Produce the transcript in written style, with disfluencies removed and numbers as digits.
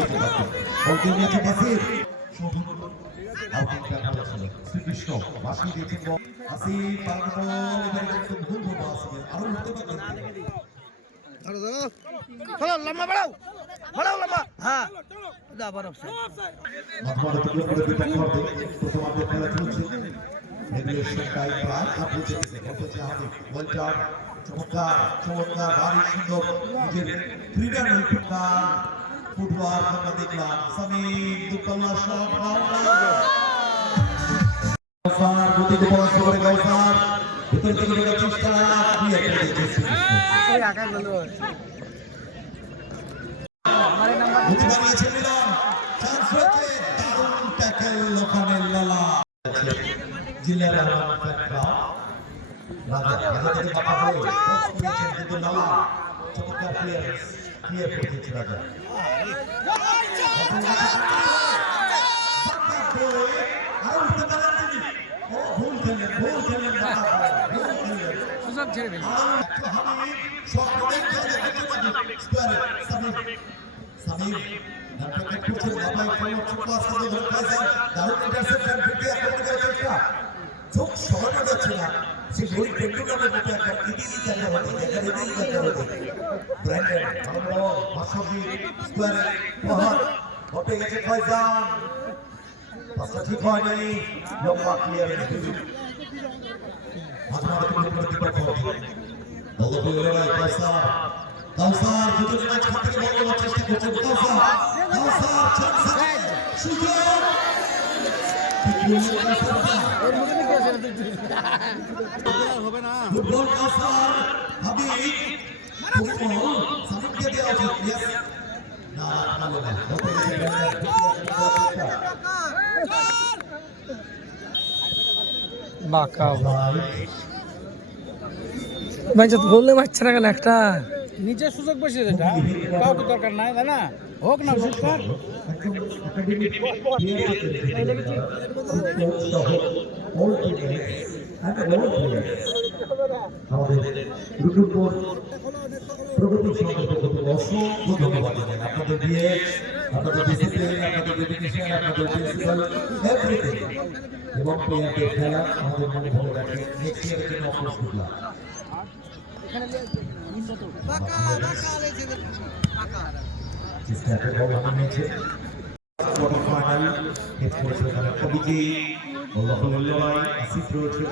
করতে পারতেন। বলতে নিয়েছে বাসির আউটিংটা ভালো ছিল। শ্রীকৃষ্ণ বাসি দিয়েছেন বল। আসিফ পাল্টা বল এবারে কিন্তু ভুল বল আসিফ আরো উঠতে পারতেন। ধরো ধরো চলো লম্বা বাড়াও বাড়াও লম্বা হ্যাঁ আবার অফসাইড মাঝমাঠে তুলে করে বিপক্ষ অর্ধে প্রথমার্ধের খেলা চলছে। রেগুলেশন টাইম প্রায় হাফ হয়েছে। বলতে হাফিজ বলটা চমৎকার চমৎকার ভারী সুন্দর নিজের ক্রীড়া নৈপুণ্য ফুটবল আমরা দেখলাম। সামিম দুপাল্লা শট কাউসার গতিতে পরাস্ত করে কাউসার ভিতর থেকে ঢোকার চেষ্টা ক্লিয়ার করে দিয়েছে এই আকাশ বলো আমারে নাম্বার বুঝিয়েছে মিলন চান্স হয়েছে দারুণ ট্যাকল ওখানে লালা জিল্লার রহমান ফাকরা রাজা রাজা থেকে বাঁকা হয়ে ক্রস করেছেন কিন্তু লালা চমৎকার ক্লিয়ারেন্স ক্লিয়ার করে দিয়েছে রাজা সুযোগ ছেড়ে দিন সামিম নাটক করছেন বাবা একটা ছোট আস্তে ধরে পাইছেন দারুণ ইন্টারসেপশন ফিরতে আক্রমণ করার চেষ্টা চোখ সরানো যাচ্ছে না সে গোল পেন্ডুলামের মতো একটা ইদিই জায়গা হতে ইদিই জায়গা হতে ব্র্যান্ডন ভালো মাশরাফি স্কোয়ারে প্রহার ঘটে গেছে ফয়সাল পাসটা ঠিক হয়নি লম্বা ক্লিয়ারেন্স দিল মাঝমাঠে তুলে করে দিবার পর বল পেয়ে লড়াই কাউসার কাউসার দুজন ম্যাচ খাত থেকে বল করার চেষ্টা করছেন কাউসার কাউসার চান্স সুযোগ এর মধ্যে কি আছে হবে না ফুটবল কাউসার হাবিব ফুটবল সামিমকে দেওয়া উচিত ইয়েস না ভালো না হতে গেছে বাঁকা ভাই যত বললে মারছে না কেন একটা নিচে সুযোগ বসে যেটা কাউকে দরকার নাই তাই না হোক না সুযোগ কর প্রগতি সম্পর্কে অসংখ্য ধন্যবাদ আপনাদের দিয়ে আপনাদের ডিসিপ্লিন আপনাদের ডেডিকেশন আপনাদের প্রিন্সিপাল এভরিথিং এবং প্লেয়ারদের খেলা আমাদের মনে ভালো রাখে নেক্সট ইয়ারের জন্য অফার করলাম চেষ্টা করে বল নিয়েছে কোয়ার্টার ফাইনাল হেড কোচ এখানে অভিজিৎ আল্লাহুল লড়াই আসিফ রয়েছে